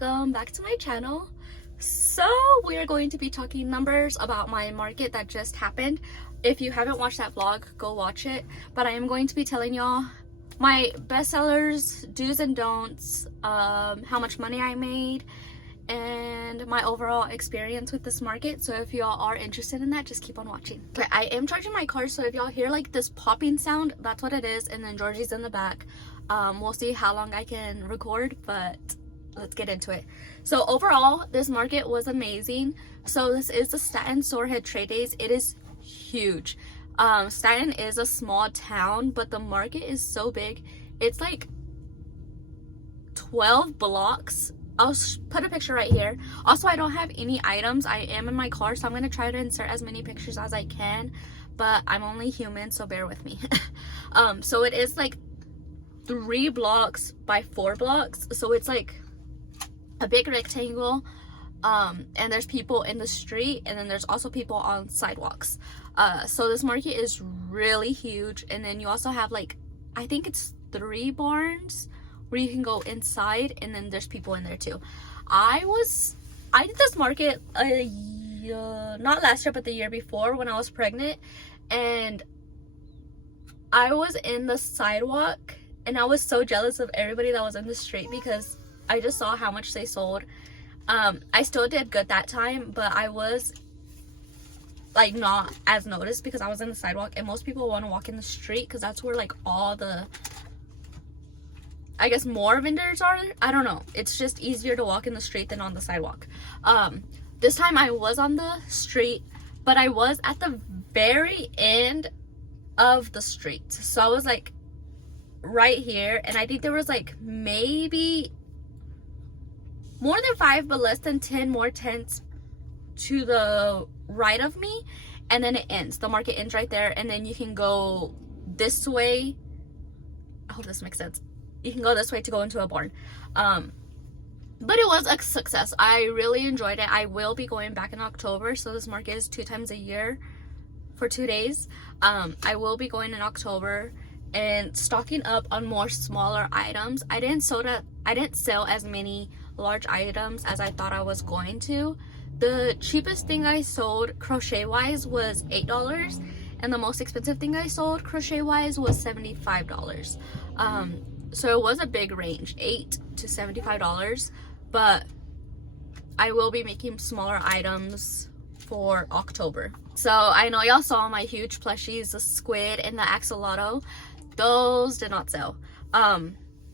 welcome back to my channel. So we are going to be talking numbers about my market that just happened. If you haven't watched that vlog, go watch it. But I am going to be telling y'all my best sellers, do's and don'ts, how much money I made, and my overall experience with this market. So if y'all are interested in that, just keep on watching. Okay, I am charging my car, so if y'all hear like this popping sound, that's what it is. And then Georgie's in the back. We'll see how long I can record, but let's get into it. So overall, this market was amazing. So this is the Staten Sorehead Trade Days. It is huge. Staten is a small town, but the market is so big. It's like 12 blocks. I'll put a picture right here. Also, I don't have any items. I am in my car, so I'm going to try to insert as many pictures as I can, but I'm only human, so bear with me. So it is like 3 blocks by 4 blocks, so it's like a big rectangle, and there's people in the street, and then there's also people on sidewalks. So this market is really huge. And then you also have like, I think it's 3 barns where you can go inside, and then there's people in there too. I did this market not last year, but the year before, when I was pregnant, and I was in the sidewalk, and I was so jealous of everybody that was in the street because I just saw how much they sold. I still did good that time, but I was like not as noticed because I was in the sidewalk, and most people want to walk in the street because that's where like all the, I guess, more vendors are. I don't know, it's just easier to walk in the street than on the sidewalk. This time I was on the street, but I was at the very end of the street, so I was like right here, and I think there was like maybe more than 5 but less than 10 more tents to the right of me, and then it ends. The market ends right there, and then you can go this way. I hope this makes sense. You can go this way to go into a barn. But it was a success. I really enjoyed it. I will be going back in October, so this market is 2 times a year for 2 days. I will be going in October and stocking up on more smaller items. I didn't sell as many large items as I thought I was going to. The cheapest thing I sold crochet wise was $8, and the most expensive thing I sold crochet wise was $75. So it was a big range, $8 to $75, but I will be making smaller items for October. So I know y'all saw my huge plushies, the squid and the axolotl. Those did not sell.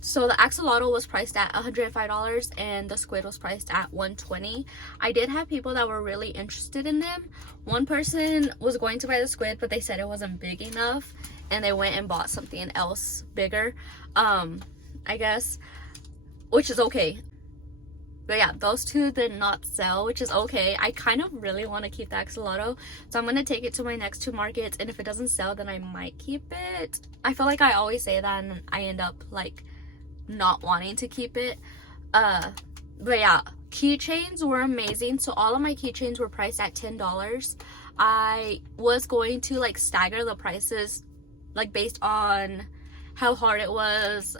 So the axolotl was priced at $105 and the squid was priced at $120. I did have people that were really interested in them. One person was going to buy the squid, but they said it wasn't big enough, and they went and bought something else bigger, I guess, which is okay. But yeah, those 2 did not sell, which is okay. I kind of really want to keep the axolotl, so I'm going to take it to my next 2 markets, and if it doesn't sell, then I might keep it. I feel like I always say that, and I end up like not wanting to keep it. But yeah, keychains were amazing. So all of my keychains were priced at $10. I was going to like stagger the prices like based on how hard it was,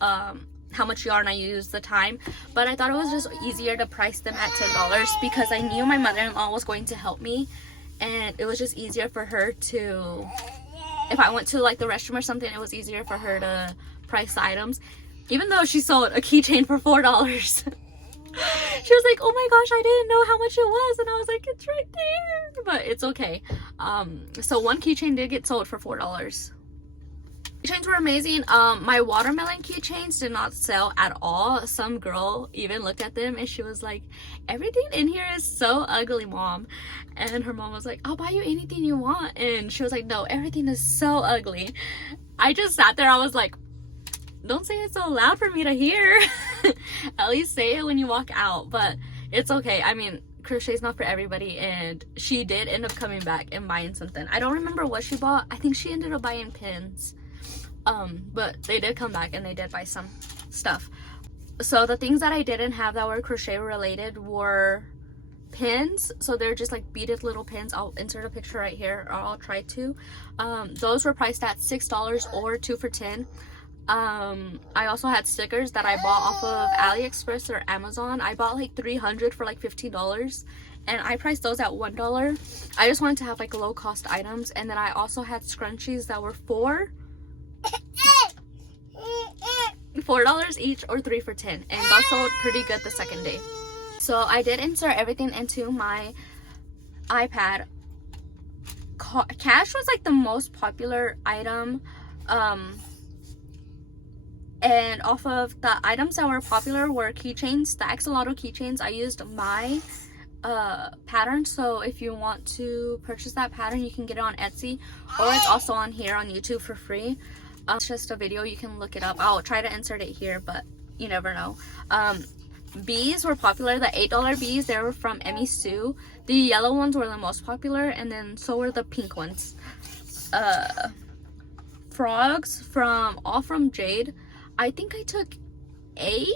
how much yarn I used, the time, but I thought it was just easier to price them at $10 because I knew my mother-in-law was going to help me, and it was just easier for her to, if I went to like the restroom or something, it was easier for her to price the items. Even though she sold a keychain for $4. She was like, oh my gosh, I didn't know how much it was, and I was like, it's right there, but it's okay. So one keychain did get sold for $4. Keychains were amazing. My watermelon keychains did not sell at all. Some girl even looked at them and she was like, everything in here is so ugly, Mom. And her mom was like, I'll buy you anything you want. And she was like, no, everything is so ugly. I just sat there. I was like, don't say it so loud for me to hear. At least say it when you walk out. But it's okay. I mean, crochet's not for everybody, and she did end up coming back and buying something. I don't remember what she bought. I think she ended up buying pins. But they did come back and they did buy some stuff. So the things that I didn't have that were crochet related were pins. So they're just like beaded little pins. I'll insert a picture right here, or I'll try to. Those were priced at $6 or 2 for $10. I also had stickers that I bought off of AliExpress or Amazon. I bought like 300 for like $15, and I priced those at $1. I just wanted to have like low cost items. And then I also had scrunchies that were $4 each, or 3 for $10, and those sold pretty good the second day. So I did insert everything into my iPad. Cash was like the most popular item, and off of the items that were popular were keychains, the axolotl keychains. I used my pattern, so if you want to purchase that pattern, you can get it on Etsy, or it's also on here on YouTube for free. It's just a video, you can look it up. I'll try to insert it here, but you never know. Bees were popular, the $8 bees. They were from Emmy Sue. The yellow ones were the most popular, and then so were the pink ones. Frogs all from Jade. I think I took 8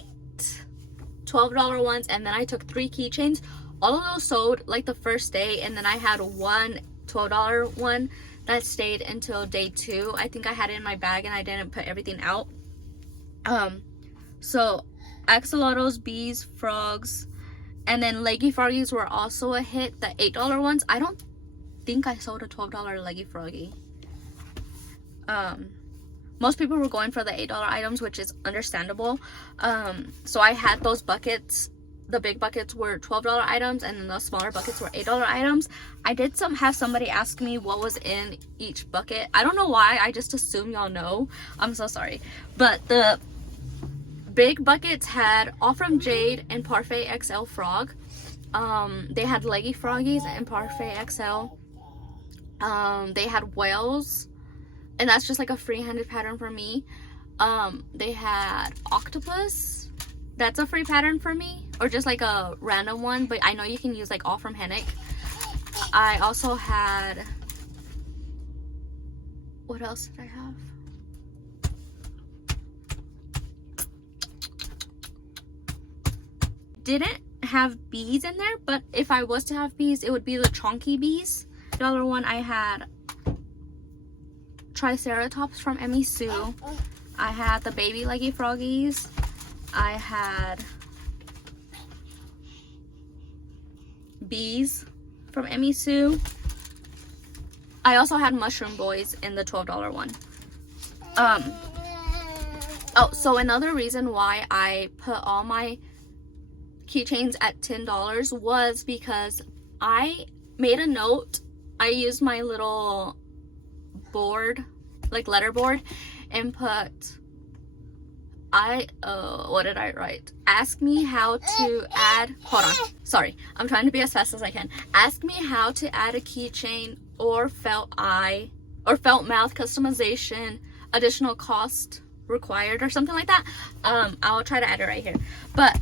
$12 ones, and then I took 3 keychains. All of those sold like the first day, and then I had one $12 one that stayed until day 2. I think I had it in my bag and I didn't put everything out. So axolotls, bees, frogs, and then leggy froggies were also a hit, the $8 ones. I don't think I sold a $12 leggy froggy. Most people were going for the $8 items, which is understandable. So I had those buckets. The big buckets were $12 items, and then the smaller buckets were $8 items. I did have somebody ask me what was in each bucket. I don't know why, I just assume y'all know. I'm so sorry. But the big buckets had All From Jade and Parfait XL Frog. They had Leggy Froggies and Parfait XL. They had whales, and that's just like a free-handed pattern for me. They had octopus. That's a free pattern for me, or just like a random one, but I know you can use like All From Hennick. I also had, what else did I have? Didn't have bees in there, but if I was to have bees, it would be the chonky bees. $1 one, I had Triceratops from Emmy Sue. I had the baby leggy froggies. I had bees from Emmy Sue. I also had mushroom boys in the $12 one. Oh, so another reason why I put all my keychains at $10 was because I made a note. I used my little board, like letter board, and put, what did I write? Ask me how to add, hold on, sorry, I'm trying to be as fast as I can. Ask me how to add a keychain or felt mouth customization, additional cost required, or something like that. I'll try to add it right here. But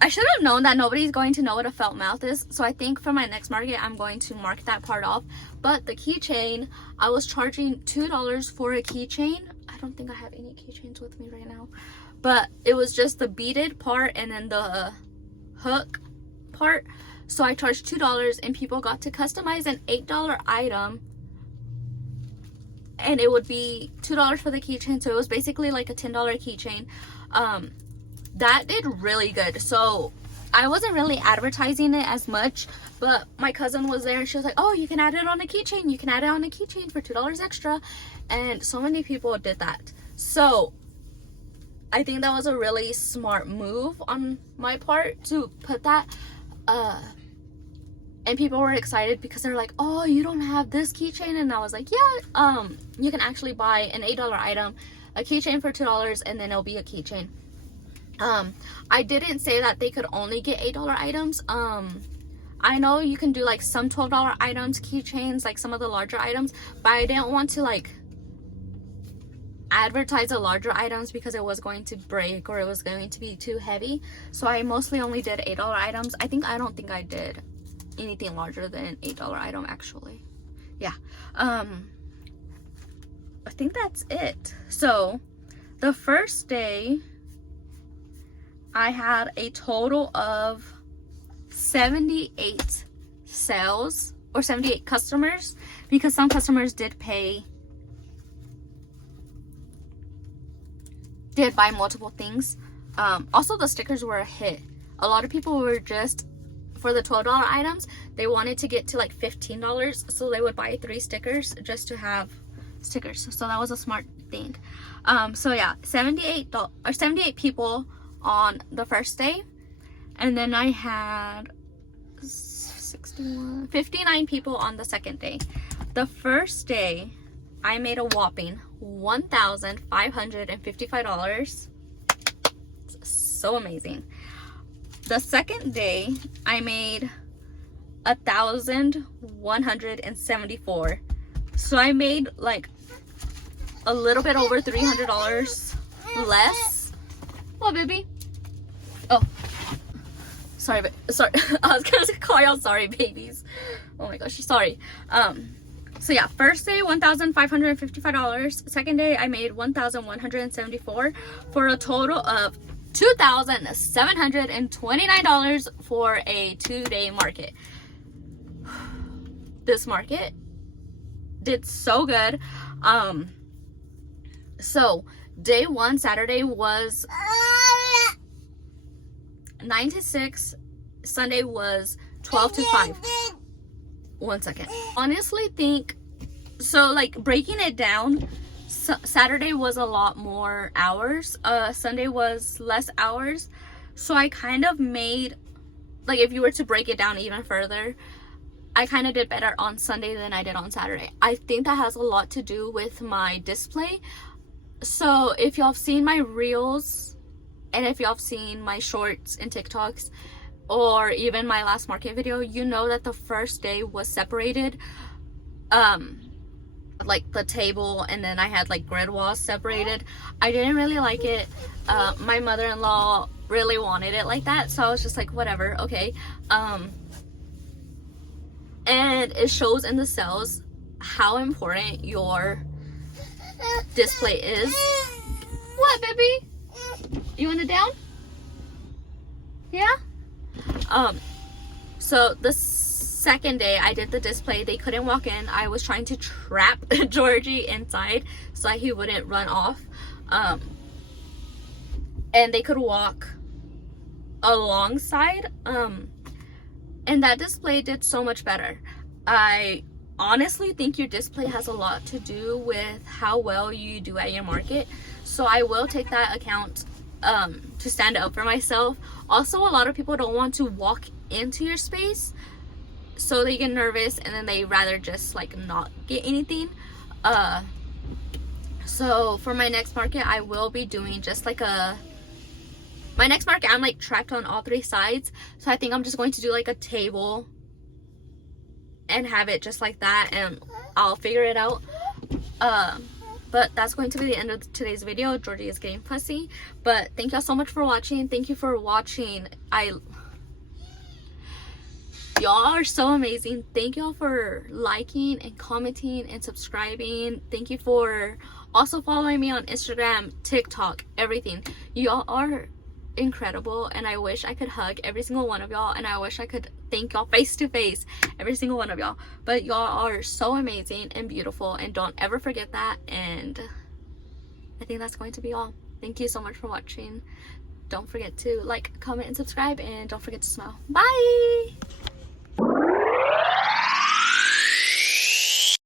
I should have known that nobody's going to know what a felt mouth is, so I think for my next market I'm going to mark that part off. But the keychain, I was charging $2 for a keychain. I don't think I have any keychains with me right now, but it was just the beaded part and then the hook part. So I charged $2, and people got to customize an $8 item, and it would be $2 for the keychain. So it was basically like a $10 keychain. That did really good. So I wasn't really advertising it as much, but my cousin was there and she was like, oh, you can add it on a keychain. You can add it on a keychain for $2 extra. And so many people did that. So I think that was a really smart move on my part to put that. And people were excited because they're like, oh, you don't have this keychain? And I was like, yeah, you can actually buy an $8 item, a keychain for $2, and then it'll be a keychain. I didn't say that they could only get $8 items. I know you can do like some $12 items, keychains, like some of the larger items, but I didn't want to like advertise the larger items because it was going to break or it was going to be too heavy. So I mostly only did $8 items. I don't think I did anything larger than an $8 item actually. Yeah. I think that's it. So the first day I had a total of 78 sales, or 78 customers, because some customers did pay did buy multiple things. Also, the stickers were a hit. A lot of people were just, for the $12 items, they wanted to get to like $15, so they would buy 3 stickers just to have stickers. So that was a smart thing. So yeah, 78 people on the first day, and then I had 59 people on the second day. The first day I made a whopping $1,555. So amazing. The second day I made $1,174. So I made like a little bit over $300 less. What, baby? Oh, sorry, sorry. I was gonna call y'all sorry babies. Oh my gosh, sorry. So yeah, first day $1,555. Second day I made $1,174 for a total of $2,729 for a 2-day market. This market did so good. So day 1, Saturday, was 9 to 6. Sunday was 12 to 5. 1 second. Honestly think, so like breaking it down, Saturday was a lot more hours. Sunday was less hours. So I kind of made, like if you were to break it down even further, I kind of did better on Sunday than I did on Saturday. I think that has a lot to do with my display. So if y'all have seen my reels, and if y'all have seen my shorts and TikToks, or even my last market video, you know that the first day was separated. Like the table, and then I had like grid walls separated. I didn't really like it. My mother-in-law really wanted it like that, so I was just like, whatever, okay. And it shows in the sales how important your display is. What, baby? You want it down? Yeah? So the second day I did the display, they couldn't walk in. I was trying to trap Georgie inside so that he wouldn't run off. And they could walk alongside. And that display did so much better. I honestly think your display has a lot to do with how well you do at your market. So I will take that account to stand up for myself. Also, a lot of people don't want to walk into your space, so they get nervous and then they rather just like not get anything. So for my next market, I will be doing just like my next market, I'm like trapped on all 3 sides, so I think I'm just going to do like a table and have it just like that, and I'll figure it out. But that's going to be the end of today's video. Georgie is getting fussy, but thank y'all so much for watching. Thank you for watching. Y'all are so amazing. Thank y'all for liking and commenting and subscribing. Thank you for also following me on Instagram, TikTok, everything. Y'all are incredible, and I wish I could hug every single one of y'all, and I wish I could thank y'all face to face, every single one of y'all. But y'all are so amazing and beautiful, and don't ever forget that. And I think that's going to be all. Thank you so much for watching. Don't forget to like, comment, and subscribe, and don't forget to smile. Bye.